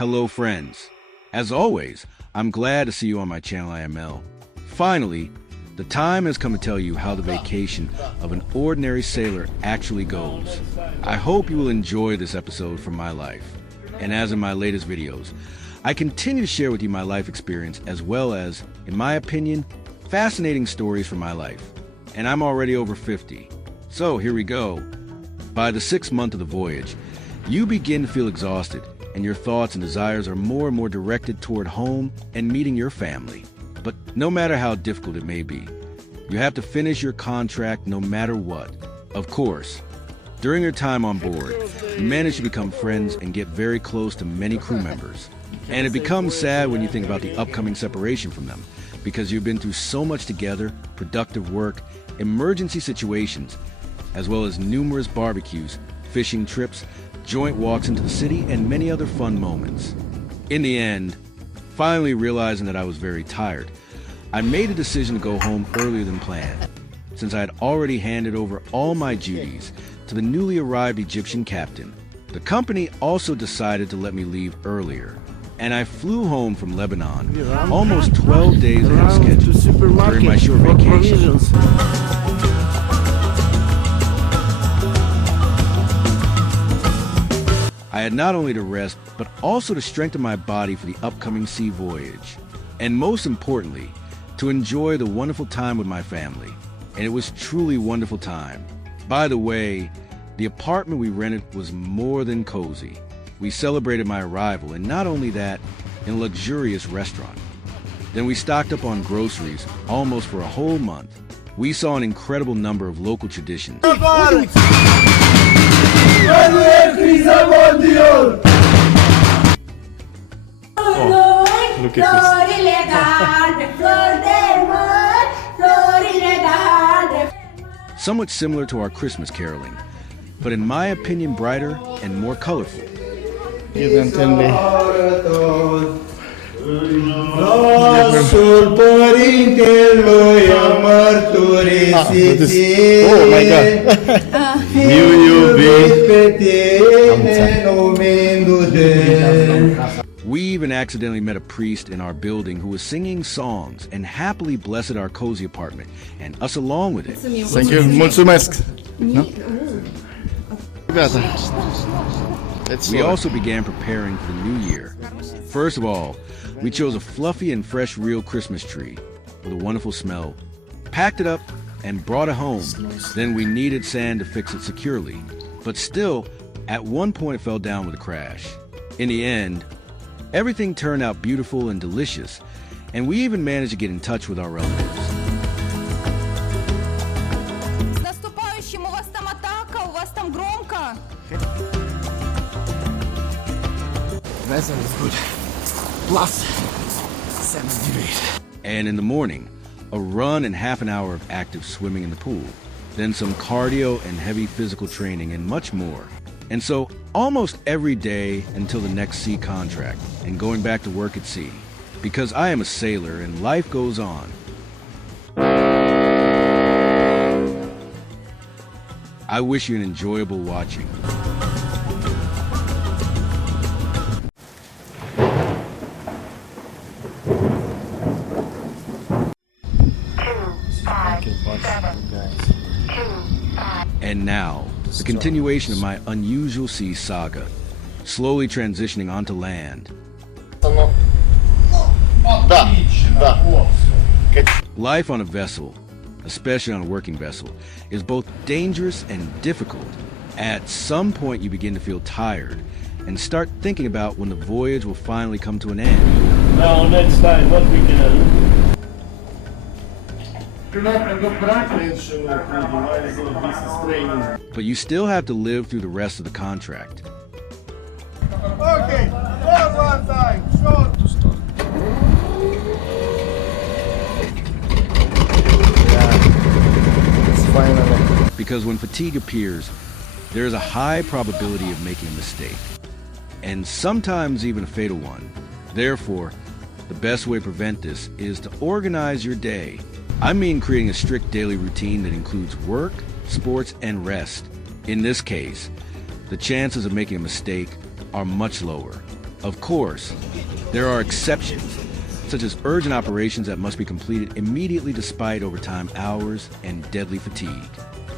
Hello friends. As always, I'm glad to see you on my channel IML. Finally, the time has come to tell you how the vacation of an ordinary sailor actually goes. I hope you will enjoy this episode from my life. And as in my latest videos, I continue to share with you my life experience as well as, in my opinion, fascinating stories from my life. And I'm already over 50. So here we go. By the 6th month of the voyage, you begin to feel exhausted and your thoughts and desires are more and more directed toward home and meeting your family. But no matter how difficult it may be, you have to finish your contract no matter what. Of course, during your time on board, you manage to become friends and get very close to many crew members. And it becomes sad when you think about the upcoming separation from them, because you've been through so much together, productive work, emergency situations, as well as numerous barbecues, fishing trips, joint walks into the city, and many other fun moments. In the end, finally realizing that I was very tired, I made a decision to go home earlier than planned, since I had already handed over all my duties to the newly arrived Egyptian captain. The company also decided to let me leave earlier, and I flew home from Lebanon almost 12 days ahead of schedule during my short vacation. I had not only to rest, but also to strengthen my body for the upcoming sea voyage. And most importantly, to enjoy the wonderful time with my family. And it was truly a wonderful time. By the way, the apartment we rented was more than cozy. We celebrated my arrival, and not only that, in a luxurious restaurant. Then we stocked up on groceries almost for a whole month. We saw an incredible number of local traditions. Oh, look at this. Somewhat similar to our Christmas caroling, but in my opinion brighter and more colorful. You don't tell me. Oh my God. We even accidentally met a priest in our building who was singing songs and happily blessed our cozy apartment and us along with it. Thank you. Mulțumesc. No? We also began preparing for the new year. First of all, we chose a fluffy and fresh real Christmas tree with a wonderful smell, packed it up, and brought it home. Then we needed sand to fix it securely. But still, at one point it fell down with a crash. In the end, everything turned out beautiful and delicious, and we even managed to get in touch with our relatives. С наступающим, у вас там атака, у вас там громко. Weather is good. Plus 7 degrees. And in the morning, a run and half an hour of active swimming in the pool, then some cardio and heavy physical training and much more. And so almost every day until the next sea contract and going back to work at sea, because I am a sailor and life goes on. I wish you an enjoyable watching. And now, the continuation of my unusual sea saga, slowly transitioning onto land. Life on a vessel, especially on a working vessel, is both dangerous and difficult. At some point you begin to feel tired and start thinking about when the voyage will finally come to an end. Now next time what we can do. But you still have to live through the rest of the contract. Okay, one time, short. Finally. Because when fatigue appears, there is a high probability of making a mistake, and sometimes even a fatal one. Therefore, the best way to prevent this is to organize your day. I mean creating a strict daily routine that includes work, sports, and rest. In this case, the chances of making a mistake are much lower. Of course, there are exceptions, such as urgent operations that must be completed immediately despite overtime hours and deadly fatigue.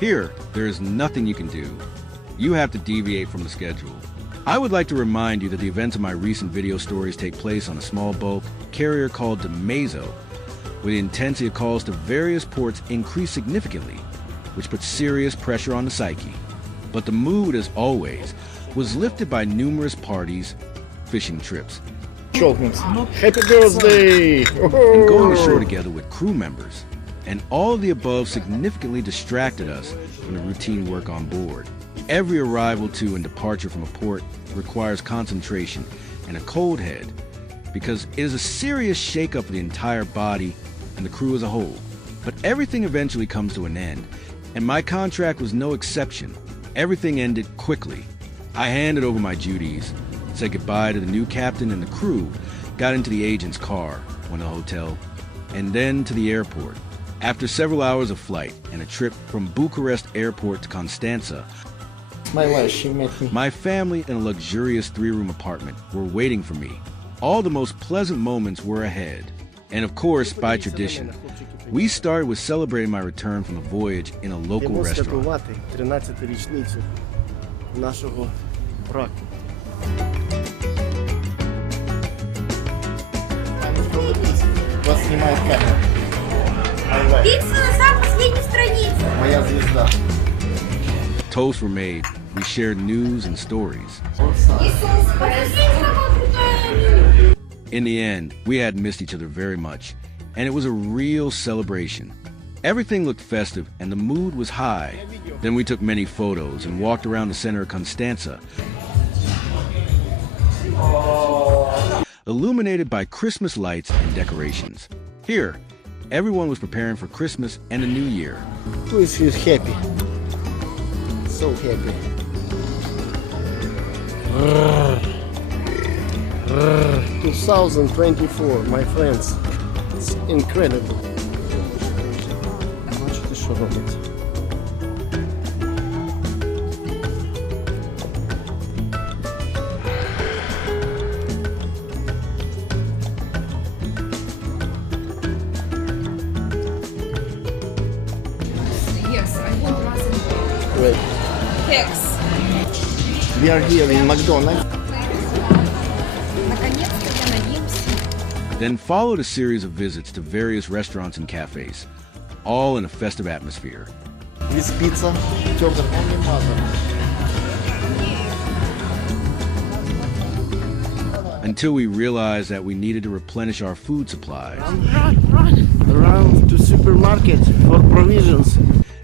Here, there is nothing you can do. You have to deviate from the schedule. I would like to remind you that the events of my recent video stories take place on a small bulk carrier called the Meso, where the intensity of calls to various ports increased significantly, which put serious pressure on the psyche. But the mood, as always, was lifted by numerous parties, fishing trips, Happy birthday! and going ashore together with crew members. And all of the above significantly distracted us from the routine work on board. Every arrival to and departure from a port requires concentration and a cold head, because it is a serious shakeup for the entire body and the crew as a whole. But everything eventually comes to an end, and my contract was no exception. Everything ended quickly. I handed over my duties, said goodbye to the new captain and the crew, got into the agent's car, went to the hotel, and then to the airport. After several hours of flight and a trip from Bucharest airport to Constanța, My wife, she met me. my family in a luxurious 3-room apartment were waiting for me. All the most pleasant moments were ahead. And of course, by tradition, we started with celebrating my return from the voyage in a local restaurant. 13-ту річницю нашого браку. Вас снимает камера. My wife. Пицца на самой последней странице. Моя звезда. Toasts were made, we shared news and stories. Иисус, посмотри, какая крутая. In the end, we had missed each other very much, and it was a real celebration. Everything looked festive and the mood was high. Then we took many photos and walked around the center of Constanța, illuminated by Christmas lights and decorations. Here, everyone was preparing for Christmas and the New Year. Please feel happy. So happy. 2024, my friends. It's incredible. Бачите, що робиться. Yes, I want Rasen. Great. Thanks. We are here in McDonald's. Наконец-то я наемся. Then followed a series of visits to various restaurants and cafes, all in a festive atmosphere. With pizza, tёртым only mother. Until we realized that we needed to replenish our food supplies Around to supermarket for provisions.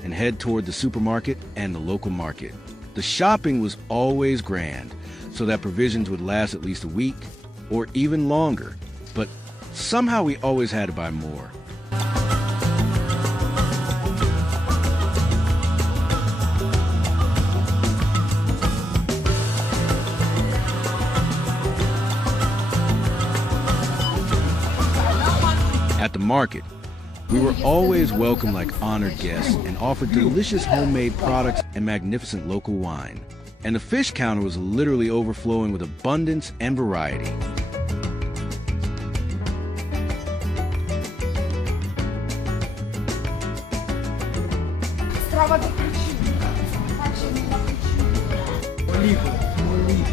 and head toward the supermarket and the local market. The shopping was always grand, so that provisions would last at least a week or even longer. But somehow we always had to buy more. At the market, we were always welcomed like honored guests and offered delicious homemade products and magnificent local wine. And the fish counter was literally overflowing with abundance and variety.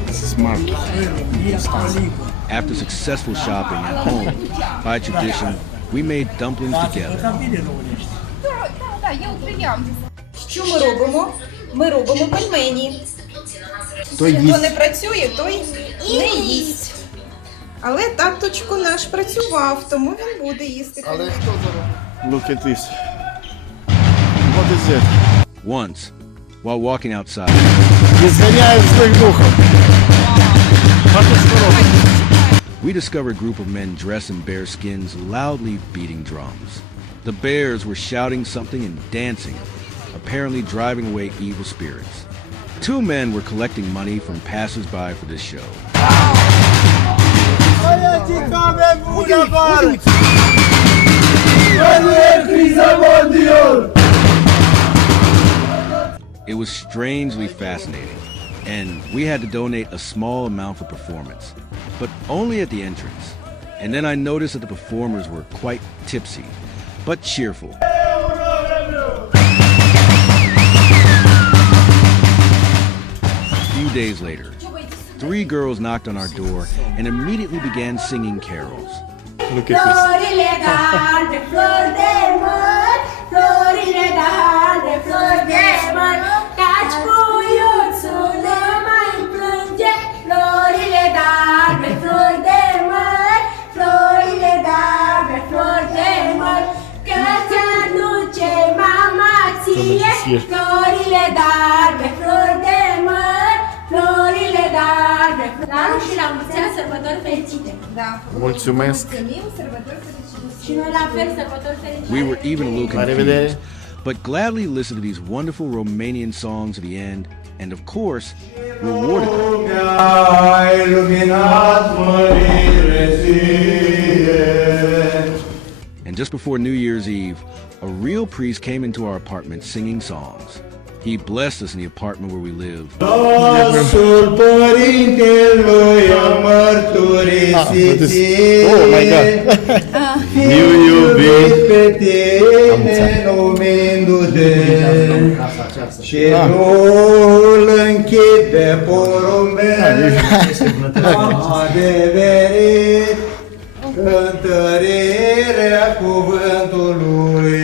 This is market. After successful shopping at home, by tradition, we made dumplings together. Так, я прийняв. Що ми робимо? Ми робимо пельмені. Той Хто їсть. не працює, той не їсть. Але таточко наш працював, тому він буде їсти. Але хто зараз? Look at this. What is it? Once, while walking outside, Изгоняем злых духов. we discovered a group of men dressed in bear skins loudly beating drums. The bears were shouting something and dancing, apparently driving away evil spirits. 2 men were collecting money from passers-by for this show. It was strangely fascinating, and we had to donate a small amount for performance. but only at the entrance. And then I noticed that the performers were quite tipsy, but cheerful. A few days later, 3 girls knocked on our door and immediately began singing carols. Look at Here. Florile darbe, flori de măr, florile darbe. La anul și la mulți ani, sărbători fericite. Да. Mulțumesc. Mulțumim, sărbători fericite. Și noi la fel, sărbători fericite. We were even a little Arrivederci. confused, but gladly listened to these wonderful Romanian songs to the end, and of course, rewarded them. Ai luminat mărire ție. And just before New Year's Eve, a real priest came into our apartment singing songs. He blessed us in the apartment where we live. Nosul Părintelui am mărturisit ție. Oh my God. Fiu iubit pe tine numindu-te și nu-l închid pe porumbel. Am adeverit întărirea cuvântului.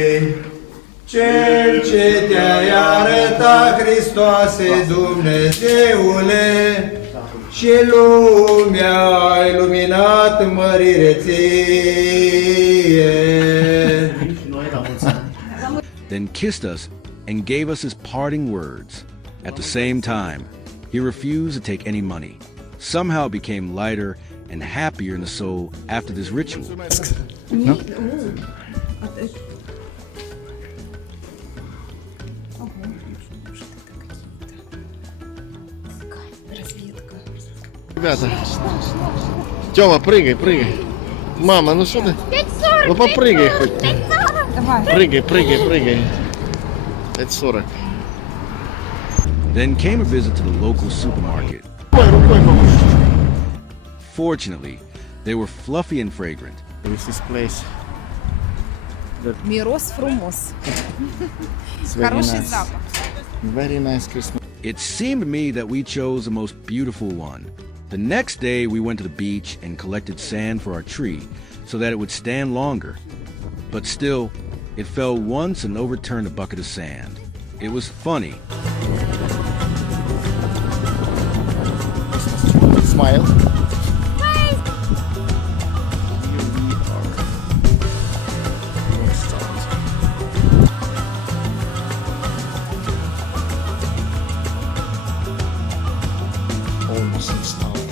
Cel ce te-ai arătat, Hristoase Dumnezeule, și lumea ai luminat mărire ție. Then kissed us and gave us his parting words. At the same time, he refused to take any money. Somehow it became lighter and happier in the soul after this ritual. Ребята. Тёма, прыгай, прыгай. Мама, ну что ты? Ну попрыгай хоть. Прыгай, прыгай, прыгай. 5:40. Then came a visit to the local supermarket. Рукой помочь. Fortunately, they were fluffy and fragrant. This is place. Мирос фрумос. It's very Хороший nice. запах. Very nice Christmas. It seemed to me that we chose the most beautiful one. The next day, we went to the beach and collected sand for our tree so that it would stand longer. But still, it fell once and overturned a bucket of sand. It was funny. Smile. Almost installed.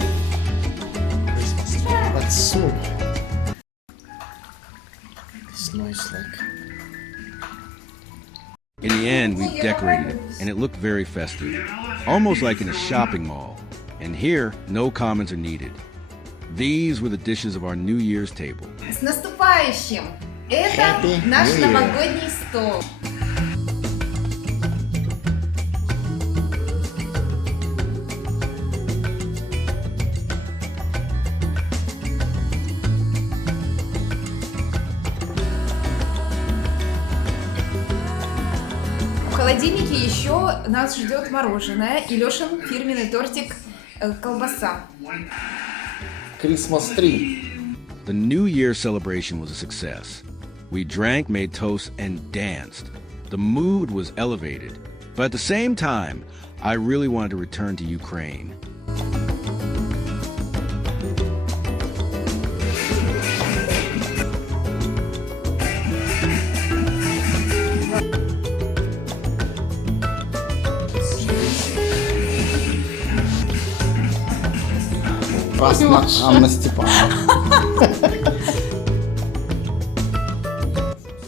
Christmas tree. But soon. It's nice like. In the end, we decorated it, and it looked very festive, almost like in a shopping mall. And here, no comments are needed. These were the dishes of our New Year's table. С наступающим! Это Happy наш New Year. новогодний стол. В холодильнике еще нас ждет мороженое и Лешин фирменный тортик колбаса. Christmas tree. The New Year celebration was a success. We drank, made toast, and danced. The mood was elevated. But at the same time, I really wanted to return to Ukraine. Красна Анна Степановна.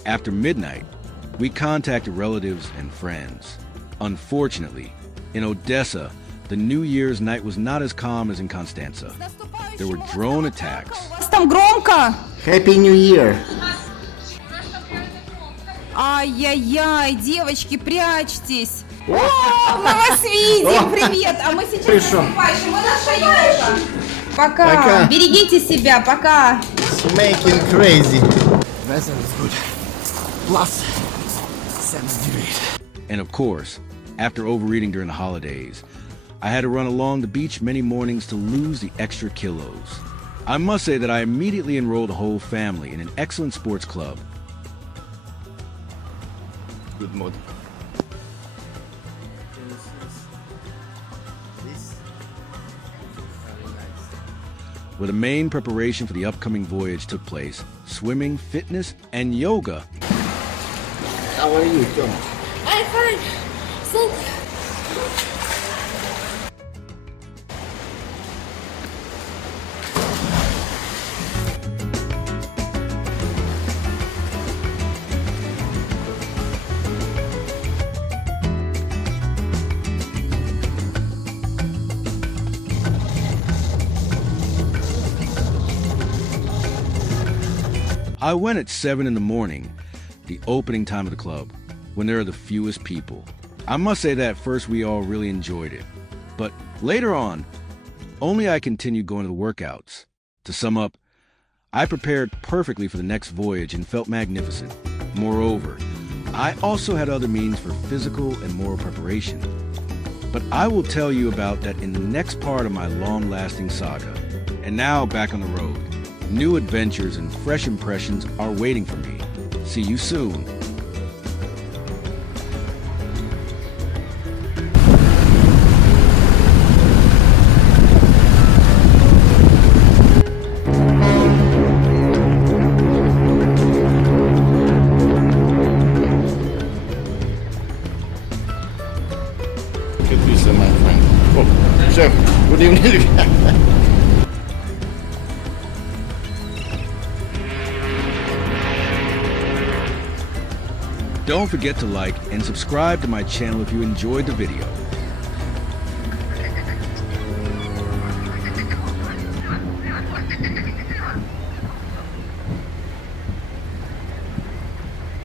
After midnight, we contacted relatives and friends. Unfortunately, in Odessa, the New Year's night was not as calm as in Constanza. There were drone attacks. У вас там громко? Happy New Year. Ай-яй-яй, девочки, прячьтесь. О, мы вас видим, привет. А мы сейчас Пришел. наступающим. Мы наша елка. пока. Пока. Берегите себя, пока. It's making crazy. Weather is good. Plus 7 degrees. And of course, after overeating during the holidays, I had to run along the beach many mornings to lose the extra kilos. I must say that I immediately enrolled the whole family in an excellent sports club. Good mood. Where the main preparation for the upcoming voyage took place, swimming, fitness, and yoga. How are you, Tom? I'm fine. Thank you. I went at 7 in the morning, the opening time of the club, when there are the fewest people. I must say that at first we all really enjoyed it. But later on, only I continued going to the workouts. To sum up, I prepared perfectly for the next voyage and felt magnificent. Moreover, I also had other means for physical and moral preparation. But I will tell you about that in the next part of my long-lasting saga. And now back on the road. New adventures and fresh impressions are waiting for me. See you soon. Look at this, my friend. Oh, chef, good evening. Don't forget to like and subscribe to my channel if you enjoyed the video.